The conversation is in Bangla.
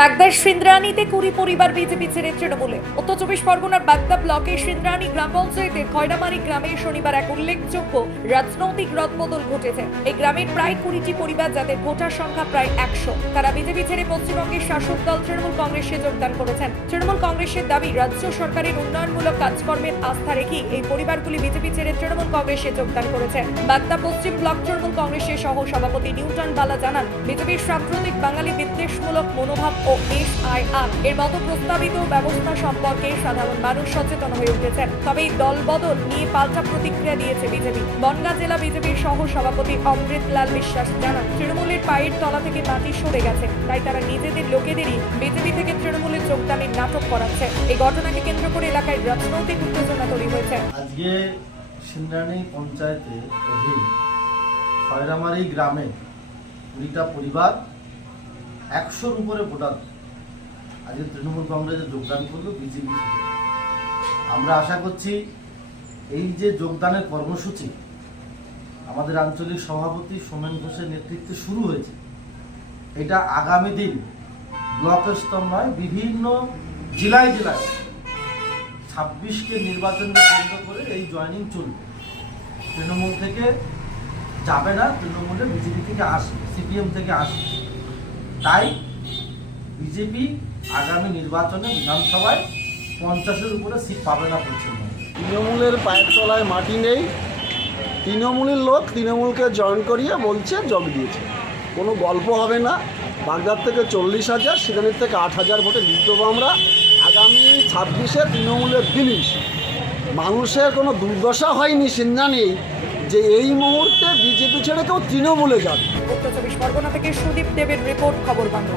বাগদার সিন্দ্রানীতে কুড়ি পরিবার বিজেপি ছেড়ে তৃণমূলে। উত্তর চব্বিশ পরগনার বাগদা ব্লকের সিন্দ্রানী গ্রাম পঞ্চায়েতের খয়রামারি গ্রামে শনিবার এক উল্লেখযোগ্য রাজনৈতিক রদবদল ঘটেছে। এই গ্রামের প্রায় কুড়িটি পরিবার যাদের ভোটার সংখ্যা প্রায় একশো। তারা বিজেপি ছেড়ে পশ্চিমবঙ্গের শাসক দল তৃণমূল কংগ্রেসে যোগদান করেছেন। তৃণমূল কংগ্রেসের দাবি, রাজ্য সরকারের উন্নয়নমূলক কাজকর্মের আস্থা রেখেই এই পরিবারগুলি বিজেপি ছেড়ে তৃণমূল কংগ্রেসে যোগদান করেছে। বাগদা পশ্চিম ব্লক তৃণমূল কংগ্রেসের সহ সভাপতি নিউটন বালা জানান, বিজেপির সাম্প্রতিক বাঙালি বিদ্বেষমূলক মনোভাব ও এসআইআর এর মতো প্রস্তাবিত ব্যবস্থা সম্পর্কে সাধারণ মানুষ সচেতন হয়ে উঠেছেন। তবে এই দলবদল নিয়ে পাল্টা প্রতিক্রিয়া দিয়েছে বিজেপি। বনগাঁ জেলা বিজেপির সহ সভাপতি অমৃত লাল বিশ্বাস জানান, তৃণমূলের পায়ের তলা থেকে মাটি সরে গেছে। তাই তারা নিজেদের লোকেদেরই বিজেপি থেকে তৃণমূলের যোগদানের নাটক করাচ্ছে। এই ঘটনাকে কেন্দ্র করে এলাকায় রাজনৈতিক উত্তেজনা তৈরি হয়েছে। আজকে পঞ্চায়েতে অধীন খয়রামারি গ্রামে কুড়িটা পরিবার একশোর উপরে ভোটার আজকে তৃণমূল কংগ্রেসে যোগদান করল বিজেপি আমরা আশা করছি এই যে যোগদানের কর্মসূচি, আমাদের আঞ্চলিক সভাপতি সোমেন ঘোষের নেতৃত্বে শুরু হয়েছে, এটা আগামী দিন ব্লক স্তর নয়, বিভিন্ন জেলায় জেলায় ছাব্বিশকে নির্বাচনকে কেন্দ্র করে এই জয়নিং চলবে। তৃণমূল থেকে যাবে না, তৃণমূলে বিজেপি থেকে আসবে, সিপিএম থেকে আসবে। তাই বিজেপি আগামী নির্বাচনে বিধানসভায় পঞ্চাশের উপরে সিট পাবে না পশ্চিমবঙ্গে। তৃণমূলের পায়ের তলায় মাটি নেই। তৃণমূলের লোক তৃণমূলকে জয়েন করিয়ে বলছে যোগ দিয়েছে। কোনো গল্প হবে না। বাগদার থেকে চল্লিশ হাজার সেখানের থেকে আট হাজার ভোটে লিড দেবো আমরা। আগামী ছাব্বিশে তৃণমূলের ফিনিশ। মানুষের কোনো দুর্দশা হয়নি সিন্ধা নেই যে এই মুহূর্তে বিজেপি ছেড়ে কেউ তৃণমূলে যাবে। উত্তর চব্বিশ পরগনা থেকে সুদীপ দেবের রিপোর্ট খবর বাংলা।